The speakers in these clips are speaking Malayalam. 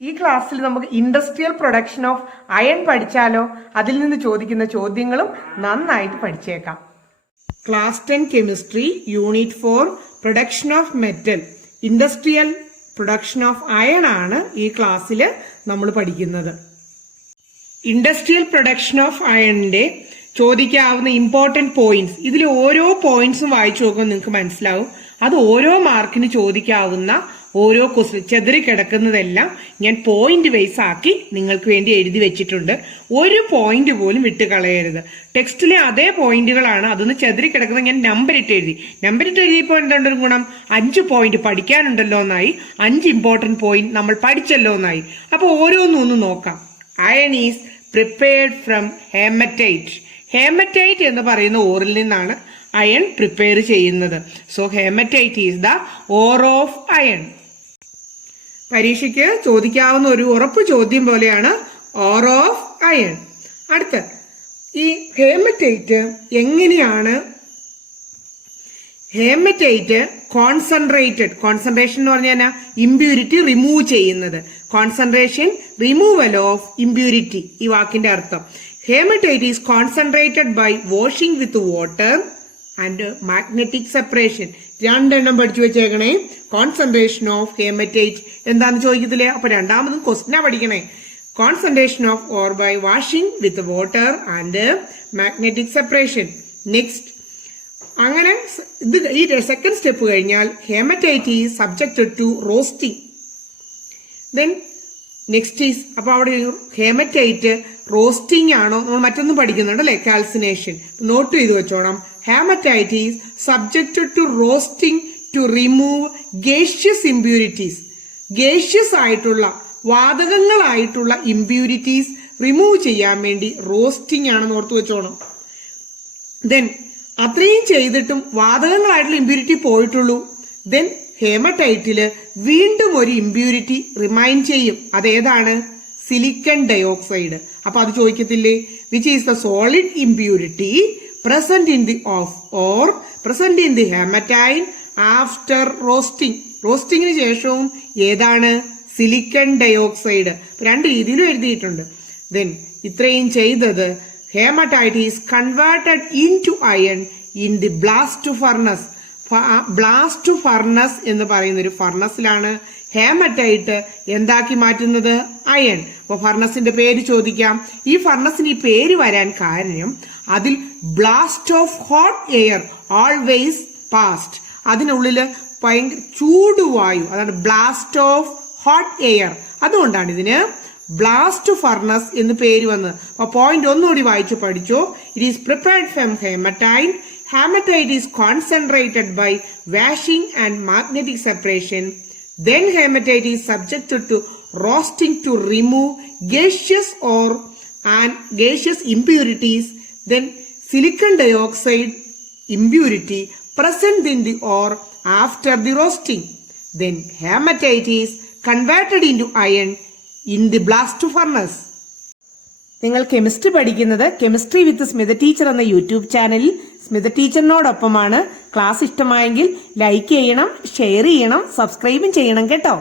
ഈ ക്ലാസ്സിൽ നമുക്ക് ഇൻഡസ്ട്രിയൽ പ്രൊഡക്ഷൻ ഓഫ് അയൺ പഠിച്ചാലോ? അതിൽ നിന്ന് ചോദിക്കുന്ന ചോദ്യങ്ങളും നന്നായിട്ട് പഠിച്ചേക്കാം. Class 10 chemistry unit 4 production of metal, industrial production of iron ആണ് ഈ ക്ലാസ്സിൽ നമ്മൾ പഠിക്കുന്നത്. ഇൻഡസ്ട്രിയൽ പ്രൊഡക്ഷൻ ഓഫ് അയണിന്റെ ചോദിക്കാവുന്ന ഇമ്പോർട്ടന്റ് പോയിന്റ്സ്, ഇതിൽ ഓരോ പോയിന്റ്സും വായിച്ചു നോക്കുമ്പോൾ നിങ്ങൾക്ക് മനസ്സിലാവും. അത് ഓരോ മാർക്കിന് ചോദിക്കാവുന്ന ഓരോ ക്വസ്റ്റ്യൻ ചെതറി കിടക്കുന്നതെല്ലാം ഞാൻ പോയിന്റ് വൈസ് ആക്കി നിങ്ങൾക്ക് വേണ്ടി എഴുതി വെച്ചിട്ടുണ്ട്. ഒരു പോയിന്റ് പോലും വിട്ട് കളയരുത്. ടെക്സ്റ്റിലെ അതേ പോയിന്റുകളാണ്, അതൊന്ന് ചെതറി കിടക്കുന്നത് ഞാൻ നമ്പറിട്ട് എഴുതി. നമ്പറിട്ട് എഴുതിയപ്പോൾ എന്തുകൊണ്ടൊരു ഗുണം? 5 പോയിന്റ് പഠിക്കാനുണ്ടല്ലോ എന്നായി, 5 ഇമ്പോർട്ടന്റ് പോയിന്റ് നമ്മൾ പഠിച്ചല്ലോ എന്നായി. അപ്പൊ ഓരോന്നൊന്ന് നോക്കാം. Iron is prepared from hematite. Hematite എന്ന് പറയുന്ന ഓറിൽ നിന്നാണ് അയൺ പ്രിപ്പയർ ചെയ്യുന്നത്. So hematite is the ore of iron. പരീക്ഷയ്ക്ക് ചോദിക്കാവുന്ന ഒരു ഉറപ്പ് ചോദ്യം പോലെയാണ് ഓർ ഓഫ് അയൺ. അടുത്ത ഈ ഹേമറ്റൈറ്റ് എങ്ങനെയാണ് കോൺസെൻട്രേഷൻ എന്ന് പറഞ്ഞാൽ ഇമ്പ്യൂരിറ്റി റിമൂവ് ചെയ്യുന്നത്. കോൺസെൻട്രേഷൻ റിമൂവൽ ഓഫ് ഇമ്പ്യൂരിറ്റി, ഈ വാക്കിന്റെ അർത്ഥം. Hematite is concentrated by washing with water and magnetic separation. 2 എണ്ണം പഠിച്ചു വെച്ചേക്കണേ. കോൺസെൻട്രേഷൻ ഓഫ് ഹേമറ്റൈറ്റ് എന്താന്ന് ചോദിക്കത്തില്ലേ? അപ്പൊ രണ്ടാമതും ക്വസ്റ്റ്യനാ പഠിക്കണേ. Concentration of ore by washing with water and magnetic separation. Next അങ്ങനെ ഈ സെക്കൻഡ് സ്റ്റെപ്പ് കഴിഞ്ഞാൽ hematite is subjected to roasting. Then next is, അപ്പൊ അവിടെ ഹേമറ്റൈറ്റ് റോസ്റ്റിംഗ് ആണോ? നമ്മൾ മറ്റൊന്നും പഠിക്കുന്നുണ്ട് അല്ലെ, കാൽസിനേഷൻ. നോട്ട് ചെയ്ത് വെച്ചോണം. Haematite is subjected to roasting to remove gaseous impurities. Gaseous ആയിട്ടുള്ള വാതകങ്ങളായിട്ടുള്ള ഇമ്പ്യൂരിറ്റീസ് റിമൂവ് ചെയ്യാൻ വേണ്ടി റോസ്റ്റിംഗ് ആണെന്ന് ഓർത്ത് വെച്ചോണം. ദെൻ അത്രയും ചെയ്തിട്ടും വാതകങ്ങളായിട്ടുള്ള ഇമ്പ്യൂരിറ്റി പോയിട്ടുള്ളൂ. ദെൻ ഹേമറ്റൈറ്റില് വീണ്ടും ഒരു ഇമ്പ്യൂരിറ്റി റിമൈൻ ചെയ്യും. അതേതാണ്? Silicon dioxide. അപ്പൊ അത് ചോദിക്കത്തില്ലേ? Which is the solid impurity present in the present in the haematite after roasting. റോസ്റ്റിംഗിന് ശേഷവും ഏതാണ്? Silicon dioxide. 2 രീതിയിലും എഴുതിയിട്ടുണ്ട്. ദെൻ ഇത്രയും ചെയ്തത് hematite is converted into iron in the blast furnace. Blast furnace എന്ന് പറയുന്ന ഒരു ഫർണസിലാണ് ഹേമറ്റൈറ്റ് എന്താക്കി മാറ്റുന്നത്? അയൺ. അപ്പൊ ഫർണസിന്റെ പേര് ചോദിക്കാം. ഈ ഫർണസിന് ഈ പേര് വരാൻ കാരണം അതിൽ blast of hot air always passed. അതിനുള്ളില് ഭയങ്കര ചൂടുവായു, അതാണ് ബ്ലാസ്റ്റ് ഓഫ് ഹോട്ട് എയർ. അതുകൊണ്ടാണ് ഇതിന് ബ്ലാസ്റ്റ് ഫർണസ് എന്ന് പേര് വന്നത്. അപ്പൊ പോയിന്റ് ഒന്നുകൂടി വായിച്ചു പഠിച്ചോ. It is prepared from hematite. Hematite is concentrated by washing and magnetic separation. Then hematite is subjected to roasting to remove gaseous impurities. Then silicon dioxide impurity present in the ore after the roasting. Then hematite is converted into iron in the blast furnace. നിങ്ങൾ കെമിസ്ട്രി പഠിക്കുന്നത് കെമിസ്ട്രി വിത്ത് സ്മിത ടീച്ചർ എന്ന യൂട്യൂബ് ചാനലിൽ സ്മിത ടീച്ചറിനോടൊപ്പമാണ്. ക്ലാസ് ഇഷ്ടമായെങ്കിൽ ലൈക്ക് ചെയ്യണം, ഷെയർ ചെയ്യണം, സബ്സ്ക്രൈബും ചെയ്യണം കേട്ടോ.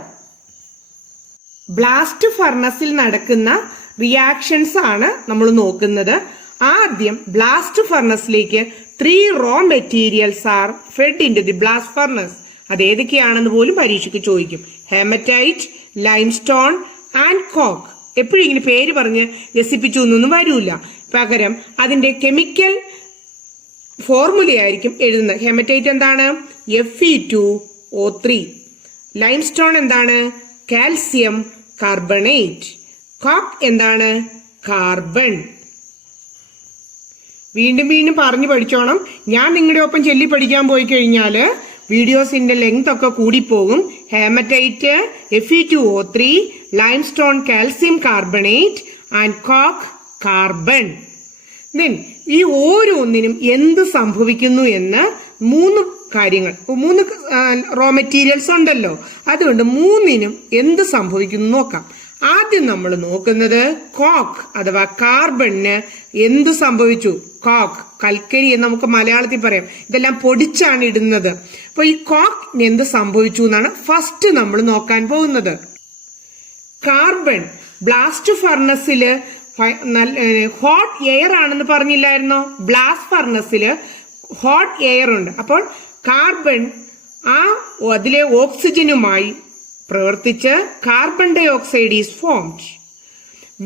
ബ്ലാസ്റ്റ് ഫർണസിൽ നടക്കുന്ന റിയാക്ഷൻസ് ആണ് നമ്മൾ നോക്കുന്നത്. ആദ്യം ബ്ലാസ്റ്റ് ഫർണസിലേക്ക് 3 raw materials are fed into the blast furnace. അത് ഏതൊക്കെയാണെന്ന് പോലും പരീക്ഷയ്ക്ക് ചോദിക്കും. Haematite, limestone and coke. എപ്പോഴും ഇങ്ങനെ പേര് പറഞ്ഞ് രസിപ്പിച്ചു എന്നൊന്നും വരൂല. പകരം അതിന്റെ കെമിക്കൽ ഫോർമുലയായിരിക്കും എഴുതുന്നത്. ഹെമറ്റൈറ്റ് എന്താണ്? Fe2O3. ലൈംസ്റ്റോൺ എന്താണ്? Calcium carbonate. കോക്ക് എന്താണ്? കാർബൺ. വീണ്ടും വീണ്ടും പറഞ്ഞു പഠിച്ചോണം. ഞാൻ നിങ്ങളുടെ ഒപ്പം ചൊല്ലി പഠിക്കാൻ പോയി കഴിഞ്ഞാല് വീഡിയോസിന്റെ ലെങ്ത് ഒക്കെ കൂടിപ്പോകും. Haematite Fe2O3, limestone calcium carbonate and coke carbon. Then ഈ ഓരോന്നിനും എന്ത് സംഭവിക്കുന്നു എന്ന് 3 കാര്യങ്ങൾ, 3 റോ മെറ്റീരിയൽസ് ഉണ്ടല്ലോ, അതുകൊണ്ട് 3നും എന്ത് സംഭവിക്കുന്നു നോക്കാം. ആദ്യം നമ്മൾ നോക്കുന്നത് കോക്ക് അഥവാ കാർബണിന് എന്ത് സംഭവിച്ചു? കോക്ക്, കൽക്കരി എന്ന് നമുക്ക് മലയാളത്തിൽ പറയാം. ഇതെല്ലാം പൊടിച്ചാണ് ഇടുന്നത്. അപ്പൊ ഈ കോക്കിന് എന്ത് സംഭവിച്ചു എന്നാണ് ഫസ്റ്റ് നമ്മൾ നോക്കാൻ പോകുന്നത്. കാർബൺ ബ്ലാസ്റ്റ് ഫർണസില് ഹോട്ട് എയർ ആണെന്ന് പറഞ്ഞില്ലായിരുന്നോ? ബ്ലാസ്റ്റ് ഫർണസില് ഹോട്ട് എയർ ഉണ്ട്. അപ്പോൾ കാർബൺ അതിലെ ഓക്സിജനുമായി പ്രവർത്തിച്ച് carbon dioxide is formed.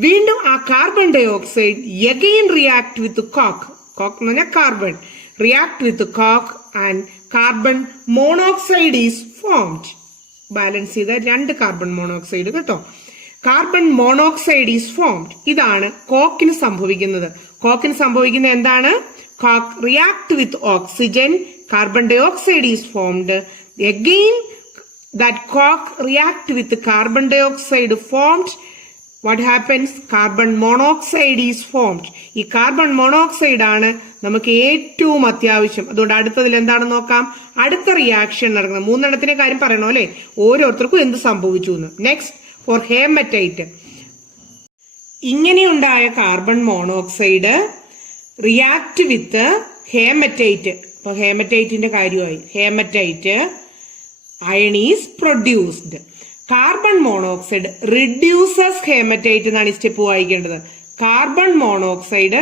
വീണ്ടും ആ carbon dioxide again react with coke എന്ന് പറഞ്ഞാൽ carbon react with coke and carbon monoxide is formed. Balance ചെയ്ത 2 കാർബൺ മോണോക്സൈഡ് കേട്ടോ. Carbon monoxide is formed. ഇതാണ് കോക്കിന് സംഭവിക്കുന്നത്. കോക്കിന് സംഭവിക്കുന്നത് എന്താണ്? Coke react with oxygen, carbon dioxide is formed. Again that coke react with carbon dioxide formed. What happens? Carbon monoxide is formed. ഈ കാർബൺ മോണോക്സൈഡ് ആണ് നമുക്ക് ഏറ്റവും അത്യാവശ്യം. അതുകൊണ്ട് അടുത്തതിൽ എന്താണെന്ന് നോക്കാം. അടുത്ത റിയാക്ഷൻ നടക്കുന്നത് 3 കാര്യം പറയണോ അല്ലെ, ഓരോരുത്തർക്കും എന്ത് സംഭവിച്ചു എന്ന്. Next for haematite. ഇങ്ങനെയുണ്ടായ carbon monoxide react with haematite. അപ്പൊ ഹേമറ്റൈറ്റിന്റെ കാര്യമായി. Haematite iron is produced. Carbon monoxide reduces haematite എന്നാണ് ഈ സ്റ്റെപ്പ് വായിക്കേണ്ടത്. Carbon monoxide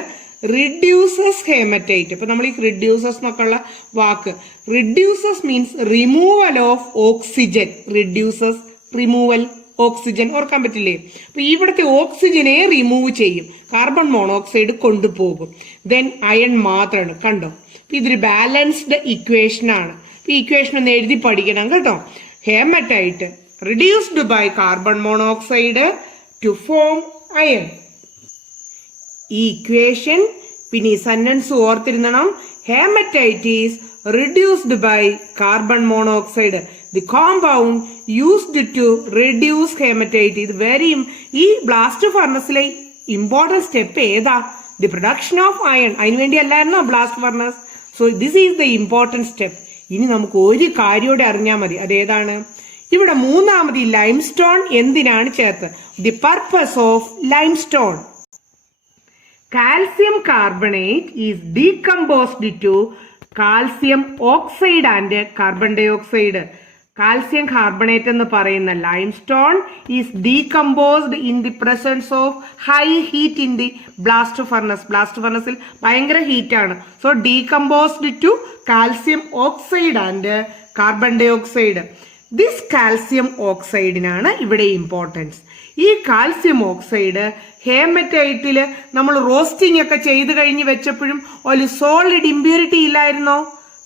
reduces haematite. ഇപ്പൊ നമ്മൾ ഈ റിഡ്യൂസസ് എന്നൊക്കെയുള്ള വാക്ക്, reduces means removal of oxygen. Reduces removal oxygen, ഓർക്കാൻ പറ്റില്ലേ? അപ്പൊ ഇവിടുത്തെ ഓക്സിജനെ റിമൂവ് ചെയ്യും, കാർബൺ മോണോക്സൈഡ് കൊണ്ടുപോകും. ദെൻ അയൺ മാത്രമാണ്. കണ്ടോ, ഇതൊരു ബാലൻസ്ഡ് ഇക്വേഷൻ ആണ്. ഈ ഇക്വേഷൻ ഒന്ന് എഴുതി പഠിക്കണം കേട്ടോ. Haematite reduced by carbon monoxide to form iron. ഈ ഇക്വേഷൻ പിന്നെ ഈ സെന്റൻസ് ഓർത്തിരുന്നണം. Haematite is reduced by carbon monoxide. The compound used to reduce hematite. ഇത് വെരി ഈ ബ്ലാസ്റ്റ് ഫർണസിലെ ഇമ്പോർട്ടൻറ്റ് സ്റ്റെപ്പ് ഏതാ? The production of iron. അതിനുവേണ്ടി അല്ലായിരുന്നോ blast furnace? So this is the important step. ഇനി നമുക്ക് ഒരു കാര്യോടെ അറിഞ്ഞാൽ മതി. അതേതാണ്? ഇവിടെ 3ാമത് ഈ ലൈംസ്റ്റോൺ എന്തിനാണ് ചേർത്ത്? The purpose of limestone. Calcium carbonate is decomposed to calcium oxide and carbon dioxide. Calcium carbonate എന്ന് പറയുന്ന limestone is decomposed in the presence of high heat in the blast furnace. Blast ഫർണസിൽ ഭയങ്കര ഹീറ്റാണ്. So decomposed to calcium oxide and carbon dioxide. This calcium ഓക്സൈഡിനാണ് ഇവിടെ ഇമ്പോർട്ടൻസ്. ഈ കാൽസ്യം ഓക്സൈഡ് ഹേമറ്റൈറ്റില് നമ്മൾ റോസ്റ്റിംഗ് ഒക്കെ ചെയ്ത് കഴിഞ്ഞ് വെച്ചപ്പോഴും ഒരു സോളിഡ് ഇമ്പ്യൂരിറ്റി ഇല്ലായിരുന്നോ?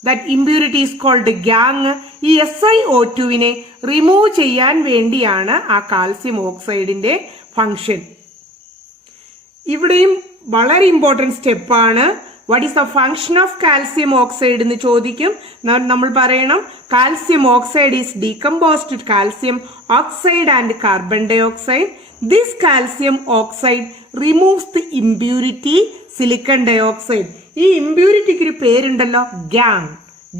That impurity is called gangue. ഈ SiO2വിനെ റിമൂവ് ചെയ്യാൻ വേണ്ടിയാണ് ആ കാൽസ്യം ഓക്സൈഡിന്റെ ഫംഗ്ഷൻ. ഇവിടെയും വളരെ ഇമ്പോർട്ടൻറ്റ് സ്റ്റെപ്പാണ്. What is the function of calcium oxide എന്ന് ചോദിക്കും. നമ്മൾ പറയണം calcium oxide is decomposed to calcium oxide and carbon dioxide. This calcium oxide removes the impurity silicon dioxide. ഈ ഇമ്പ്യൂരിറ്റിക്ക് ഒരു പേരുണ്ടല്ലോ, ഗാങ്.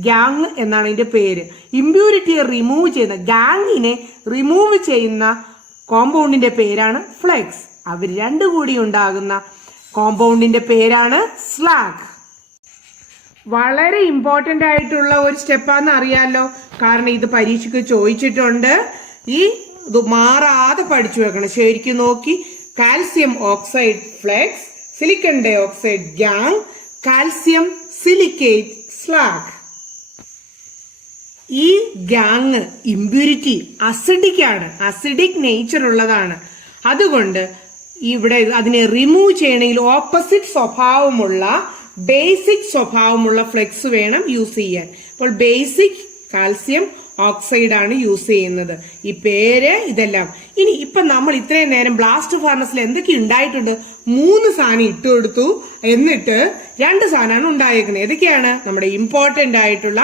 ഗാങ് എന്നാണ് ഇതിന്റെ പേര്. ഇമ്പ്യൂരിറ്റിയെ റിമൂവ് ചെയ്യുന്ന, ഗാങ്ങിനെ റിമൂവ് ചെയ്യുന്ന കോമ്പൗണ്ടിന്റെ പേരാണ് ഫ്ലെക്സ്. അവർ രണ്ടു കൂടി ഉണ്ടാകുന്ന കോമ്പൗണ്ടിന്റെ പേരാണ് സ്ലാഗ്. വളരെ ഇമ്പോർട്ടന്റ് ആയിട്ടുള്ള ഒരു സ്റ്റെപ്പാന്ന് അറിയാലോ, കാരണം ഇത് പരീക്ഷയ്ക്ക് ചോദിച്ചിട്ടുണ്ട്. ഇത് മാറാതെ പഠിച്ചു വെക്കണം. ശരിക്കും നോക്കി, calcium oxide flux, silicon dioxide gangue, calcium silicate slag. ഈ ഗാങ് ഇമ്പ്യൂരിറ്റി അസിഡിക് ആണ്, അസിഡിക് നേച്ചർ ഉള്ളതാണ്. അതുകൊണ്ട് ഇവിടെ അതിനെ റിമൂവ് ചെയ്യണമെങ്കിൽ ഓപ്പോസിറ്റ് സ്വഭാവമുള്ള, ബേസിക് സ്വഭാവമുള്ള ഫ്ലെക്സ് വേണം യൂസ് ചെയ്യാൻ. അപ്പോൾ ബേസിക് കാൽസ്യം ഓക്സൈഡ് ആണ് യൂസ് ചെയ്യുന്നത്. ഈ പേര് ഇതെല്ലാം. ഇനി ഇപ്പൊ നമ്മൾ ഇത്രയും നേരം ബ്ലാസ്റ്റ് ഫർണസിൽ എന്തൊക്കെ ഉണ്ടായിട്ടുണ്ട്? 3 സാധനം ഇട്ടു കൊടുത്തു, എന്നിട്ട് 2 സാധനമാണ് ഉണ്ടായേക്കുന്നത്. ഏതൊക്കെയാണ്? നമ്മുടെ ഇമ്പോർട്ടന്റ് ആയിട്ടുള്ള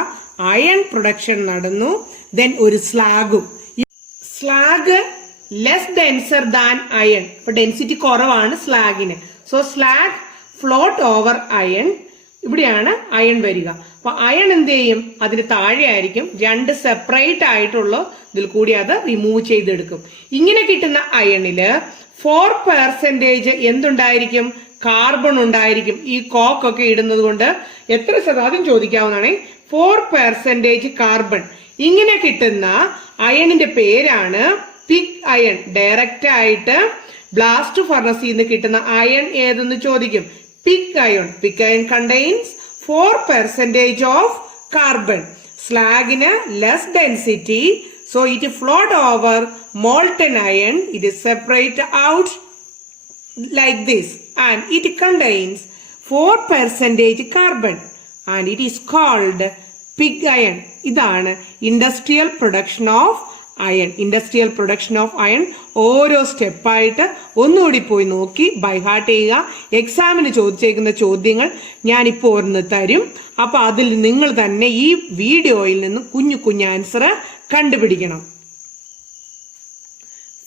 അയൺ പ്രൊഡക്ഷൻ നടന്നു. ദെൻ ഒരു സ്ലാഗും. Slag less denser than iron. അപ്പൊ ഡെൻസിറ്റി കുറവാണ് സ്ലാഗിന്. So slag float over iron. ഇവിടെയാണ് അയൺ വരിക. അപ്പൊ അയൺ എന്ത് ചെയ്യും? അതിന് താഴെ ആയിരിക്കും. 2 സെപ്പറേറ്റ് ആയിട്ടുള്ള ഇതിൽ കൂടി അത് റിമൂവ് ചെയ്തെടുക്കും. ഇങ്ങനെ കിട്ടുന്ന അയണില് 4% എന്തുണ്ടായിരിക്കും? കാർബൺ ഉണ്ടായിരിക്കും. ഈ കോക്കൊക്കെ ഇടുന്നത് കൊണ്ട് എത്ര ശതമാനം ചോദിക്കാവുന്നതാണ്? 4% കാർബൺ. ഇങ്ങനെ കിട്ടുന്ന അയണിന്റെ പേരാണ് പിഗ് അയൺ ഡയറക്റ്റ് ആയിട്ട് ബ്ലാസ്റ്റ് ഫർണസിൽ നിന്ന് കിട്ടുന്ന അയൺ ഏതെന്ന് ചോദിക്കും. Pig iron contains 4% of carbon. സ്ലാഗിന് less density, so it flowed over molten iron. It is separate out like this and it contains 4% carbon and it is called pig iron. ഇതാണ് industrial production of iron. Industrial production of iron ഓരോ സ്റ്റെപ്പായിട്ട് ഒന്നുകൂടി പോയി നോക്കി ബൈഹാർട്ട് ചെയ്യുക. എക്സാമിന് ചോദിച്ചേക്കുന്ന ചോദ്യങ്ങൾ ഞാനിപ്പോൾ ഒന്ന് തരും. അപ്പൊ അതിൽ നിങ്ങൾ തന്നെ ഈ വീഡിയോയിൽ നിന്ന് കുഞ്ഞു കുഞ്ഞു ആൻസർ കണ്ടുപിടിക്കണം.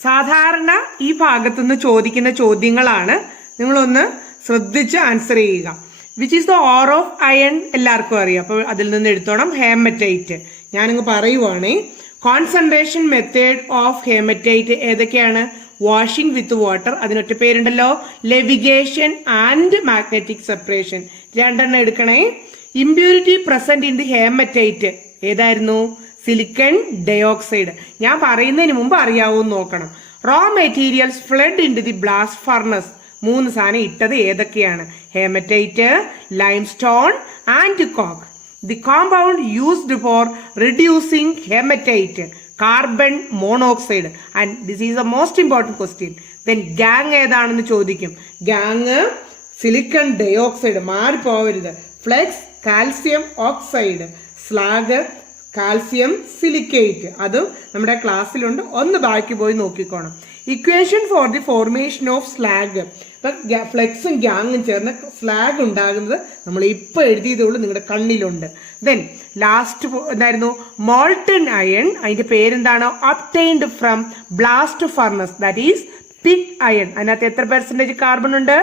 സാധാരണ ഈ ഭാഗത്തുനിന്ന് ചോദിക്കുന്ന ചോദ്യങ്ങളാണ്, നിങ്ങളൊന്ന് ശ്രദ്ധിച്ച് ആൻസർ ചെയ്യുക. Which is the ore of iron എല്ലാവർക്കും അറിയാം, അപ്പൊ അതിൽ നിന്ന് എടുത്തോണം. ഹേമറ്റൈറ്റ് ഞാനിങ്ങ് പറയുവാണ്. കോൺസെൻട്രേഷൻ മെത്തേഡ് ഓഫ് ഹേമറ്റൈറ്റ് ഏതൊക്കെയാണ്? വാഷിംഗ് വിത്ത് വാട്ടർ, അതിനൊറ്റ പേരുണ്ടല്ലോ, ലെവിഗേഷൻ ആൻഡ് മാഗ്നറ്റിക് സെപ്പറേഷൻ. രണ്ടെണ്ണം എടുക്കണേ. Impurity present in the haematite ഏതായിരുന്നു? Silicon dioxide. ഞാൻ പറയുന്നതിന് മുമ്പ് അറിയാവൂന്ന് നോക്കണം. Raw materials flood into the blast furnace. 3 സാധനം ഇട്ടത് ഏതൊക്കെയാണ്? Haematite, limestone and coke. The compound used for reducing haematite, carbon monoxide. And this is the most important question. Then gangue ഏതാണെന്ന് ചോദിക്കും. ഗാങ് സിലിക്കൺ ഡയോക്സൈഡ്, മാറിപ്പോവരുത്. Flux calcium oxide, slag calcium silicate. അതും നമ്മുടെ ക്ലാസ്സിലുണ്ട്, ഒന്ന് ബാക്കി പോയി നോക്കിക്കോണം. Equation for the formation of slag. ഇപ്പൊ ഫ്ലെക്സും ഗ്യാങ്ങും ചേർന്ന് സ്ലാഗ് ഉണ്ടാകുന്നത് നമ്മൾ ഇപ്പൊ എഴുതിയതുള്ളൂ, നിങ്ങളുടെ കണ്ണിലുണ്ട്. ദെൻ ലാസ്റ്റ് എന്തായിരുന്നു? Molten iron. അതിന്റെ പേരെന്താണ്? Obtained from blast furnace, that is pig iron. അതിനകത്ത് എത്ര % കാർബൺ ഉണ്ട്?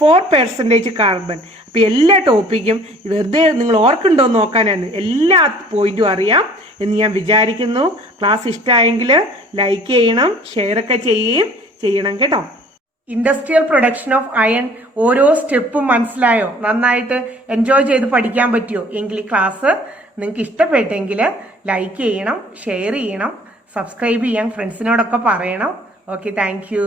4% കാർബൺ. അപ്പൊ എല്ലാ ടോപ്പിക്കും വെറുതെ നിങ്ങൾ ഓർക്കുന്നുണ്ടോ എന്ന് നോക്കാനാണ്. എല്ലാ പോയിന്റും അറിയാം എന്ന് ഞാൻ വിചാരിക്കുന്നു. ക്ലാസ് ഇഷ്ടമായെങ്കിൽ ലൈക്ക് ചെയ്യണം, ഷെയർ ഒക്കെ ചെയ്യണം കേട്ടോ. ഇൻഡസ്ട്രിയൽ പ്രൊഡക്ഷൻ ഓഫ് അയൺ ഓരോ സ്റ്റെപ്പും മനസ്സിലായോ? നന്നായിട്ട് എൻജോയ് ചെയ്ത് പഠിക്കാൻ പറ്റിയോ? എങ്കിൽ ഈ ക്ലാസ് നിങ്ങൾക്ക് ഇഷ്ടപ്പെട്ടെങ്കിൽ ലൈക്ക് ചെയ്യണം, ഷെയർ ചെയ്യണം, സബ്സ്ക്രൈബ് ചെയ്യാൻ ഫ്രണ്ട്സിനോടൊക്കെ പറയണം. Okay, thank you.